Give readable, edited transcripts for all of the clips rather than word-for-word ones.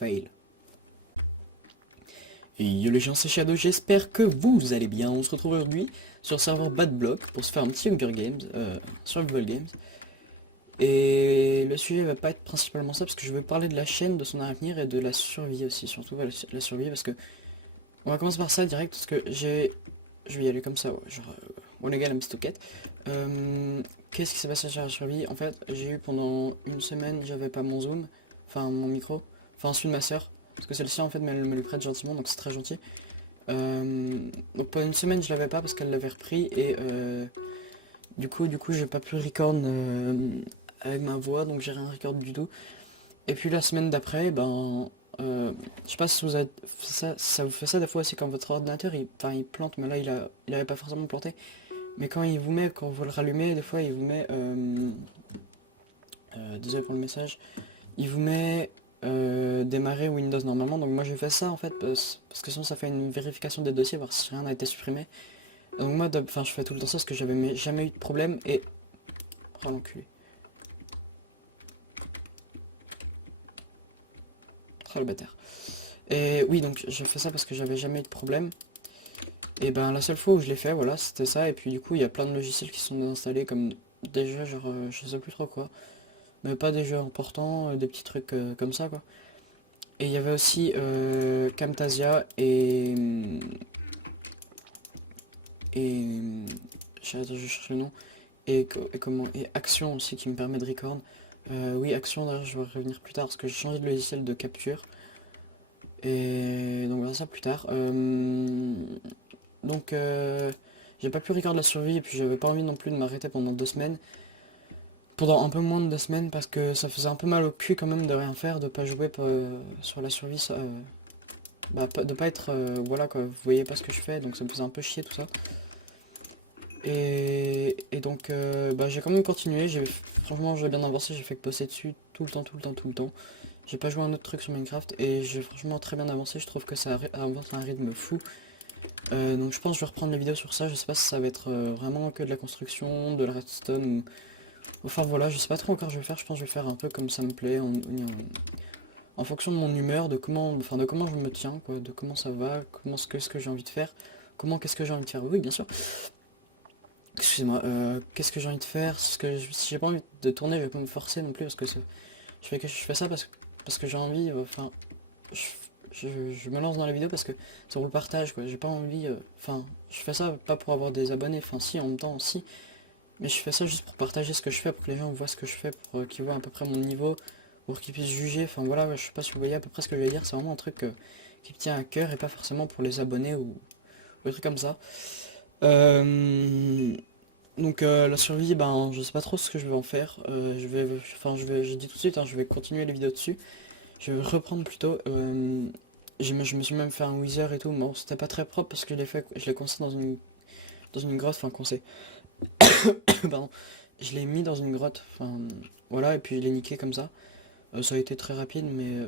fail. Et yo les gens, c'est Shadow, j'espère que vous allez bien. On se retrouve aujourd'hui sur le serveur Bad Block pour se faire un petit Hunger Games, Survival Games. Et le sujet va pas être principalement ça parce que je veux parler de la chaîne, de son avenir et de la survie aussi, surtout la survie parce que on va commencer par ça direct parce que je vais y aller comme ça, ouais, genre one again I'm still cat. Qu'est-ce qui s'est passé sur la survie? En fait, j'ai eu pendant une semaine, j'avais pas mon zoom, enfin mon micro, enfin celui de ma soeur, parce que celle-ci en fait me le prête gentiment, donc c'est très gentil. Donc pendant une semaine je l'avais pas parce qu'elle l'avait repris et du coup j'ai pas pu record avec ma voix, donc j'ai rien record du tout. Et puis la semaine d'après, je sais pas si vous avez ça vous fait ça des fois aussi quand votre ordinateur enfin, il plante, mais là il avait pas forcément planté. Mais quand vous le rallumez, des fois il vous met, désolé pour le message, il vous met démarrer Windows normalement. Donc moi j'ai fait ça en fait parce que sinon ça fait une vérification des dossiers, voir si rien n'a été supprimé. Donc moi, enfin je fais tout le temps ça parce que j'avais jamais eu de problème et... Oh l'enculé. Oh le bâtard. Et oui, donc je fais ça parce que j'avais jamais eu de problème. Et ben la seule fois où je l'ai fait, voilà, c'était ça. Et puis du coup, il y a plein de logiciels qui sont installés comme des jeux, genre je sais plus trop quoi. Mais pas des jeux importants, des petits trucs comme ça quoi. Et il y avait aussi Camtasia et je cherche le nom. Et Action aussi qui me permet de record. Oui, Action d'ailleurs je vais revenir plus tard parce que j'ai changé de logiciel de capture. Et donc on verra ça plus tard. Donc j'ai pas pu record la survie et puis j'avais pas envie non plus de m'arrêter pendant 2 semaines. Pendant un peu moins de 2 semaines parce que ça faisait un peu mal au cul quand même de rien faire, de pas jouer sur la survie, de pas être, voilà quoi, vous voyez pas ce que je fais, donc ça me faisait un peu chier tout ça. Et donc j'ai quand même continué, franchement j'ai bien avancé, j'ai fait que bosser dessus tout le temps, tout le temps, tout le temps. J'ai pas joué à un autre truc sur Minecraft et j'ai franchement très bien avancé, je trouve que ça avance à un rythme fou. Donc je pense que je vais reprendre les vidéos sur ça, je sais pas si ça va être vraiment que de la construction, de la redstone ou... Enfin voilà, je sais pas trop encore je vais faire, je pense que je vais faire un peu comme ça me plaît, en fonction de mon humeur, de comment je me tiens, quoi, de comment ça va, qu'est-ce que j'ai envie de faire, qu'est-ce que j'ai envie de faire, oui bien sûr. Excusez-moi, qu'est-ce que j'ai envie de faire, si j'ai pas envie de tourner, je vais pas me forcer non plus parce que je fais ça parce que j'ai envie, enfin, je, je me lance dans la vidéo parce que c'est pour le partage quoi, j'ai pas envie, enfin, je fais ça pas pour avoir des abonnés, enfin si en même temps si, mais je fais ça juste pour partager ce que je fais, pour que les gens voient ce que je fais, pour qu'ils voient à peu près mon niveau, pour qu'ils puissent juger, enfin voilà, ouais, je sais pas si vous voyez à peu près ce que je vais dire, c'est vraiment un truc qui me tient à cœur et pas forcément pour les abonnés ou des trucs comme ça. Euh, donc la survie, je sais pas trop ce que je vais en faire. Je dis tout de suite, hein, je vais continuer les vidéos dessus. Je vais reprendre plutôt. Je me suis même fait un Wither et tout. Bon, c'était pas très propre parce que je l'ai coincé dans une grotte, enfin coincé. Pardon. Je l'ai mis dans une grotte, enfin voilà, et puis je l'ai niqué comme ça. Ça a été très rapide, mais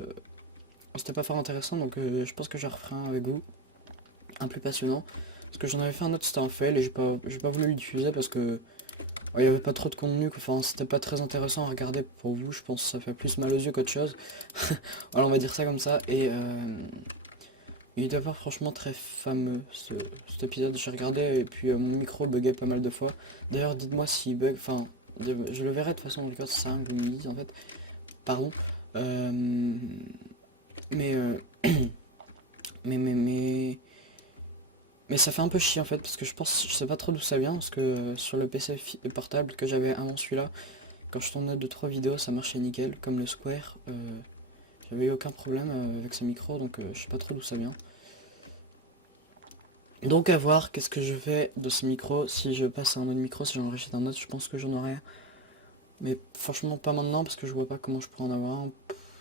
c'était pas fort intéressant, donc je pense que je referai un avec vous, un plus passionnant. Parce que j'en avais fait un autre, c'était un fail, et j'ai pas voulu le diffuser parce que il y avait pas trop de contenu, enfin c'était pas très intéressant à regarder pour vous, je pense que ça fait plus mal aux yeux qu'autre chose. Voilà, on va dire ça comme ça, et il était pas franchement très fameux cet épisode, j'ai regardé et puis mon micro buguait pas mal de fois. D'ailleurs dites-moi s'il bug, enfin je le verrai de toute façon, regarde c'est ça que vous me dites en fait, pardon. Euh, mais, mais mais ça fait un peu chier en fait parce que je sais pas trop d'où ça vient parce que sur le PC portable que j'avais avant celui-là, quand je tournais 2-3 vidéos ça marchait nickel comme le Square, j'avais eu aucun problème avec ce micro donc je sais pas trop d'où ça vient. Donc à voir qu'est-ce que je fais de ce micro, si je passe à un autre micro, si j'en rachète un autre, je pense que j'en aurai un. Mais franchement pas maintenant parce que je vois pas comment je pourrais en avoir un.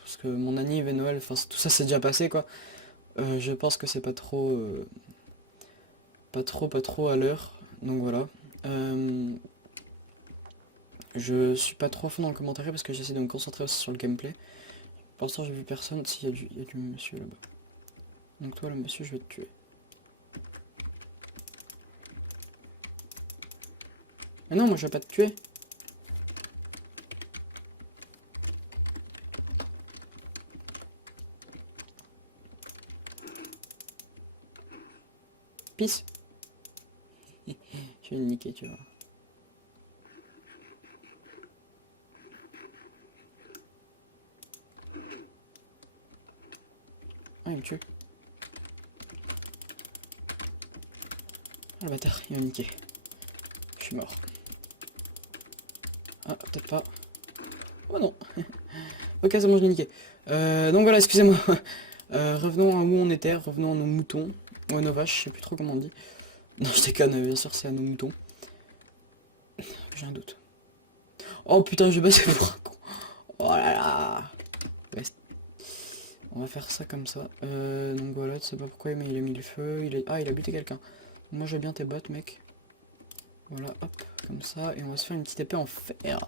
Parce que mon anniv et Noël, enfin tout ça c'est déjà passé quoi. Je pense que c'est pas trop à l'heure. Donc voilà. Euh, je suis pas trop à fond dans le commentaire parce que j'essaie de me concentrer aussi sur le gameplay. Pour l'instant j'ai vu personne, s'il y a du monsieur là-bas. Donc toi le monsieur je vais te tuer. Mais non moi je vais pas te tuer. Peace. Je vais le niquer, tu vois. Ah, il me tue. Ah, le bâtard, il m'a niqué. Je suis mort. Ah, peut-être pas. Oh non. Ok, c'est bon, je l'ai niqué. Donc voilà, excusez-moi. Revenons à où on était, revenons à nos moutons. Ou à nos vaches, je sais plus trop comment on dit. Non, je déconne, bien sûr, c'est à nos moutons. J'ai un doute. Oh putain, je vais passer pour un con. Oh là là. Reste. On va faire ça comme ça. Donc voilà, tu sais pas pourquoi, mais il a mis le feu. Ah, il a buté quelqu'un. Moi, j'ai bien tes bottes, mec. Voilà, hop, comme ça. Et on va se faire une petite épée en fer.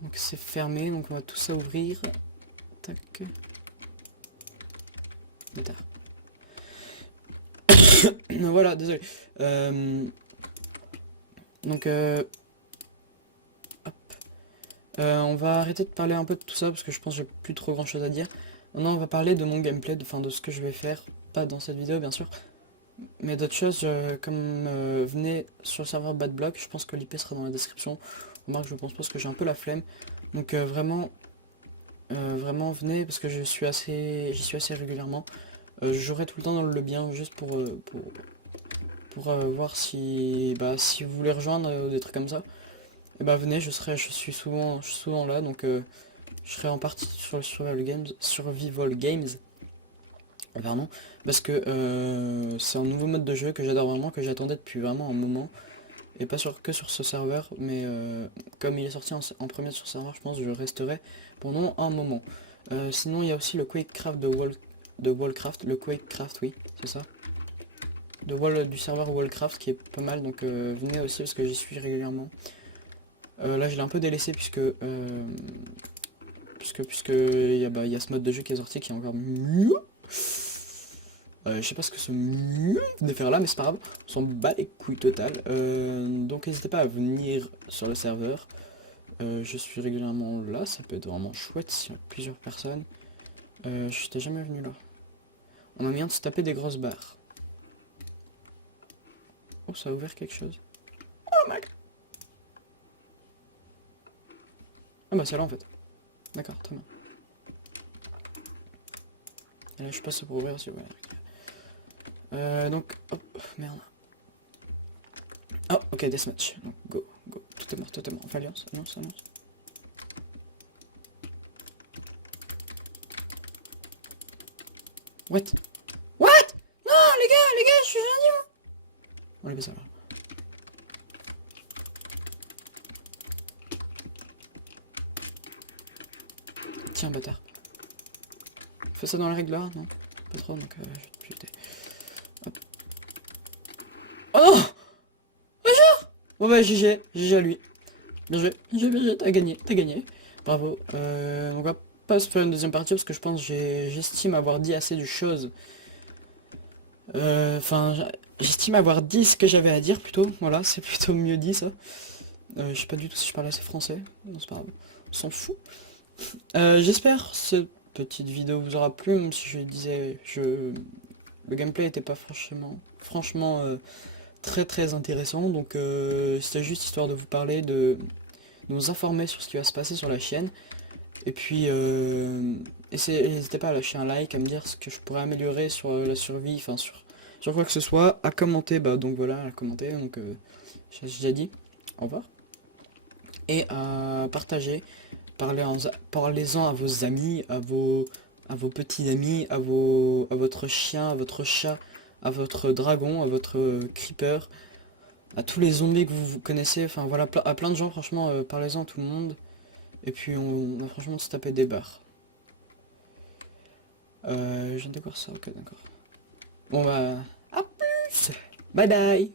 Donc c'est fermé, donc on va tout ça ouvrir. Tac. Bâtard. Voilà, désolé. Donc, hop. On va arrêter de parler un peu de tout ça parce que je pense que j'ai plus trop grand chose à dire. Maintenant, on va parler de mon gameplay, de ce que je vais faire. Pas dans cette vidéo, bien sûr. Mais d'autres choses, comme venez sur le serveur Badblock, je pense que l'IP sera dans la description. Remarque, je pense pas parce que j'ai un peu la flemme. Donc, vraiment, venez parce que j'y suis assez régulièrement. Je jouerai tout le temps dans le bien juste pour voir si si vous voulez rejoindre des trucs comme ça. Et bah venez, je suis souvent là, donc je serai en partie sur le Survival Games, pardon, parce que c'est un nouveau mode de jeu que j'adore vraiment, que j'attendais depuis vraiment un moment, et pas que sur ce serveur, mais comme il est sorti en premier sur ce serveur, je pense que je resterai pendant un moment. Sinon il y a aussi le Quakecraft de Wallcraft, le Quakecraft, oui, c'est ça. Du serveur Wallcraft qui est pas mal, donc venez aussi parce que j'y suis régulièrement. Là je l'ai un peu délaissé puisque il y a ce mode de jeu qui est sorti qui est encore mieux. Je sais pas ce que ce mieux de faire là, mais c'est pas grave, on s'en bat les couilles total. Donc n'hésitez pas à venir sur le serveur. Je suis régulièrement là, ça peut être vraiment chouette s'il y a plusieurs personnes. Je n'étais jamais venu là. On a moyen de se taper des grosses barres. Oh, ça a ouvert quelque chose. Oh mec. Ah bah c'est là en fait. D'accord, très bien. Et là je passe pour ouvrir aussi, voilà. Donc, hop, merde. Oh, ok, deathmatch. Donc, go, go. Tout est mort, tout est mort. Enfin, alliance. What? What? Non, les gars, je suis gentil. On les baisse alors. Tiens, bâtard. Fais ça dans la règle là, non? Pas trop, donc je vais te buter. Hop. Oh non! Bonjour! Bon bah GG à lui. Bien joué, GG, t'as gagné. Bravo. On va pas se faire une deuxième partie parce que je pense que j'estime avoir dit assez de choses. Enfin, j'estime avoir dit ce que j'avais à dire plutôt. Voilà, c'est plutôt mieux dit ça. Je sais pas du tout si je parle assez français. Non, c'est pas grave. On s'en fout. J'espère cette petite vidéo vous aura plu, même si je disais, le gameplay était pas franchement très intéressant, donc c'était juste histoire de vous parler, de nous informer sur ce qui va se passer sur la chaîne, et puis n'hésitez pas à lâcher un like, à me dire ce que je pourrais améliorer sur la survie, enfin sur quoi que ce soit, à commenter, donc voilà, à commenter, donc j'ai déjà dit, au revoir, et à partager. Parlez-en à vos amis, à vos petits amis, à votre chien, à votre chat, à votre dragon, à votre creeper, à tous les zombies que vous connaissez, enfin voilà, à plein de gens, franchement, parlez-en à tout le monde. Et puis on a franchement se taper des barres. Je viens de voir ça, ok d'accord. Bon bah, à plus. Bye bye.